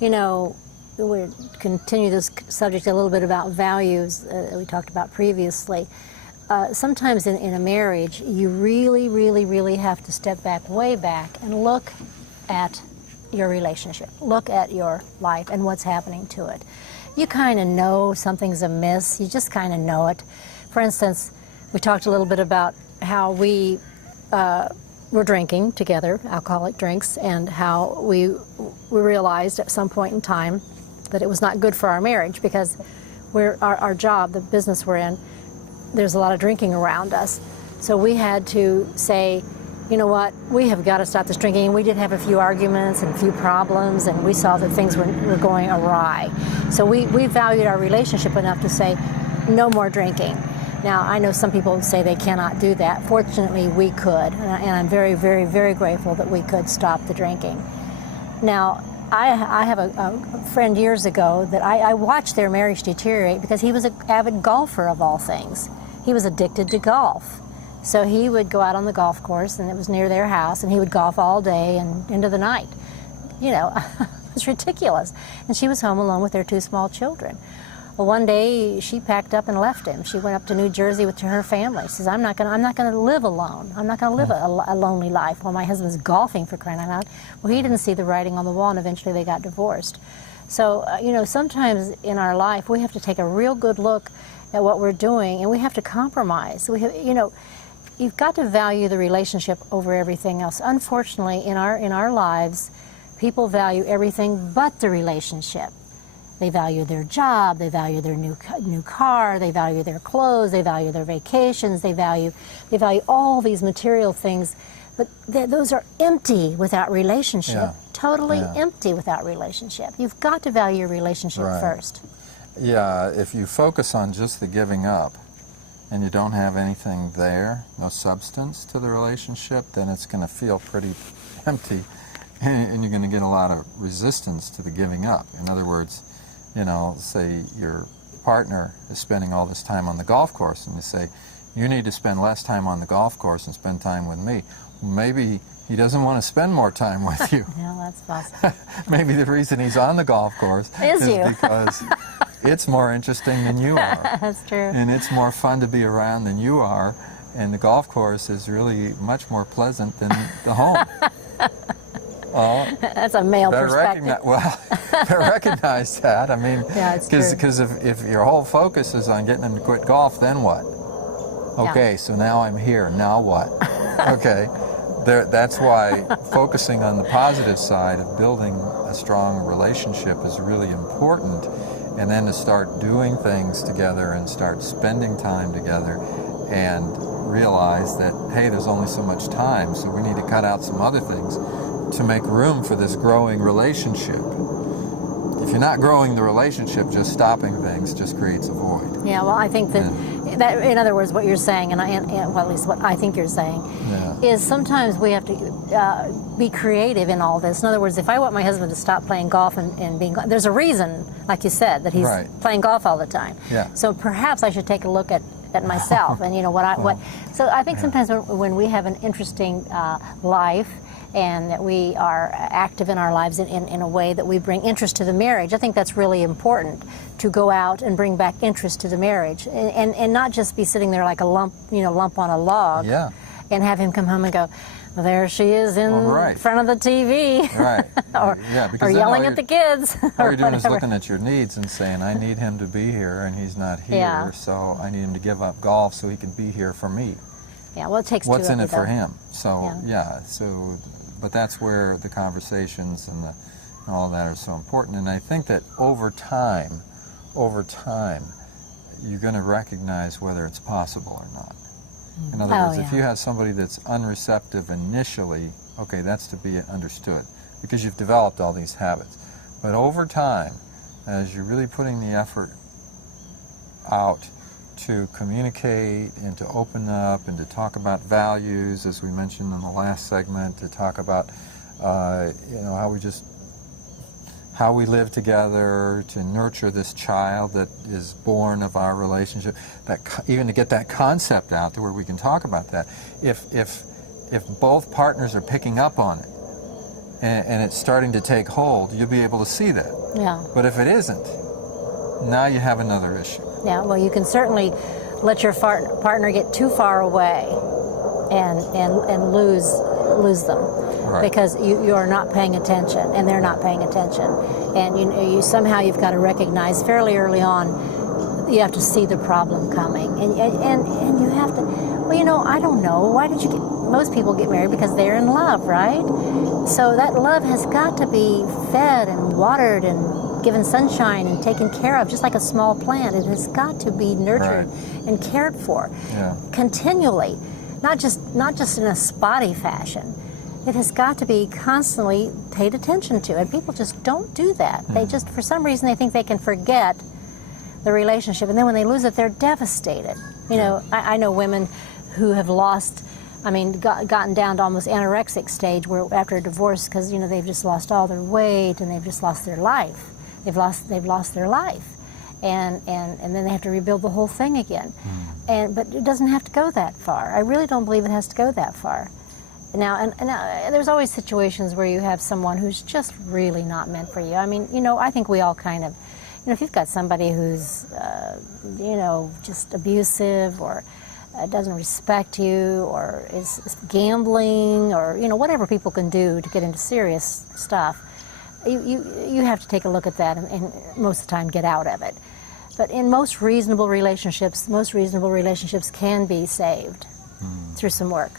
You know, we'll continue this subject a little bit about values we talked about previously. Sometimes in a marriage, you really, really, really have to step back, way back, and look at your relationship, look at your life and what's happening to it. You kind of know something's amiss, you just kind of know it. For instance, we talked a little bit about how we were drinking together, alcoholic drinks, and how we realized at some point in time that it was not good for our marriage because our job, the business we're in, there's a lot of drinking around us. So we had to say, you know what, we have got to stop this drinking. And we did have a few arguments and a few problems, and we saw that things were going awry. So we valued our relationship enough to say, no more drinking. Now, I know some people say they cannot do that. Fortunately, we could, and I'm very, very, very grateful that we could stop the drinking. Now, I have a friend years ago that I watched their marriage deteriorate because he was an avid golfer of all things. He was addicted to golf. So he would go out on the golf course, and it was near their house, and he would golf all day and into the night. You know, it's ridiculous. And she was home alone with their 2 small children. Well, one day she packed up and left him. She went up to New Jersey with her family. She says, I'm not going to live alone. I'm not going to live a lonely life while my husband's golfing, for crying out loud. Well, he didn't see the writing on the wall, and eventually they got divorced. So, you know, sometimes in our life we have to take a real good look at what we're doing, and we have to compromise. We have, you know, you've got to value the relationship over everything else. Unfortunately, in our lives, people value everything but the relationship. They value their job, they value their new car, they value their clothes, they value their vacations, they value all these material things, but those are empty without relationship. Yeah. Totally empty without relationship. You've got to value your relationship first. Yeah, if you focus on just the giving up and you don't have anything there, no substance to the relationship, then it's going to feel pretty empty, and you're going to get a lot of resistance to the giving up. In other words, you know, say your partner is spending all this time on the golf course, and you say, you need to spend less time on the golf course and spend time with me. Well, maybe he doesn't want to spend more time with you. Yeah, that's possible. Maybe the reason he's on the golf course is because it's more interesting than you are. That's true. And it's more fun to be around than you are, and the golf course is really much more pleasant than the home. Well, that's a male perspective. Better recognize that. I mean, because if your whole focus is on getting him to quit golf, then what? Okay, so now I'm here. Now what? Okay, that's why focusing on the positive side of building a strong relationship is really important, and then to start doing things together and start spending time together and realize that, hey, there's only so much time, so we need to cut out some other things to make room for this growing relationship. If you're not growing the relationship, just stopping things just creates a void. Yeah, well, I think that, in other words, what you're saying, and well, at least what I think you're saying, is sometimes we have to be creative in all this. In other words, if I want my husband to stop playing golf and being, there's a reason, like you said, that he's playing golf all the time. Yeah. So perhaps I should take a look at myself and, you know, so I think sometimes when we have an interesting life, and that we are active in our lives in a way that we bring interest to the marriage. I think that's really important, to go out and bring back interest to the marriage, and not just be sitting there like a lump on a log, and have him come home and go, well, there she is in front of the TV, or yelling at the kids. All you're doing is looking at your needs and saying, I need him to be here, and he's not here, so I need him to give up golf so he can be here for me. Yeah, well, it takes what's two in of it for them. him. So but that's where the conversations and all that are so important. And I think that over time, you're going to recognize whether it's possible or not. In other words, if you have somebody that's unreceptive initially, okay, that's to be understood, because you've developed all these habits. But over time, as you're really putting the effort out to communicate and to open up and to talk about values, as we mentioned in the last segment, to talk about how we live together, to nurture this child that is born of our relationship, even to get that concept out to where we can talk about that. If both partners are picking up on it and it's starting to take hold, you'll be able to see that. Yeah. But if it isn't, now you have another issue. Yeah, well, you can certainly let your partner get too far away and lose them. Right. Because you are not paying attention, and they're not paying attention. And you somehow you've got to recognize fairly early on, you have to see the problem coming. And you have to, well, I don't know, why did most people get married because they're in love, right? So that love has got to be fed and watered and given sunshine and taken care of, just like a small plant. It has got to be nurtured and cared for continually, not just in a spotty fashion. It has got to be constantly paid attention to, and people just don't do that. They just, for some reason, they think they can forget the relationship, and then when they lose it, they're devastated. I know women who have lost, gotten down to almost anorexic stage where after a divorce, because they've just lost all their weight and they've just lost their life. They've lost their life, and then they have to rebuild the whole thing again. But it doesn't have to go that far. I really don't believe it has to go that far. Now, and there's always situations where you have someone who's just really not meant for you. I think we all kind of, if you've got somebody who's, just abusive or doesn't respect you or is gambling or, whatever people can do to get into serious stuff, you have to take a look at that and most of the time get out of it. But in most reasonable relationships can be saved through some work.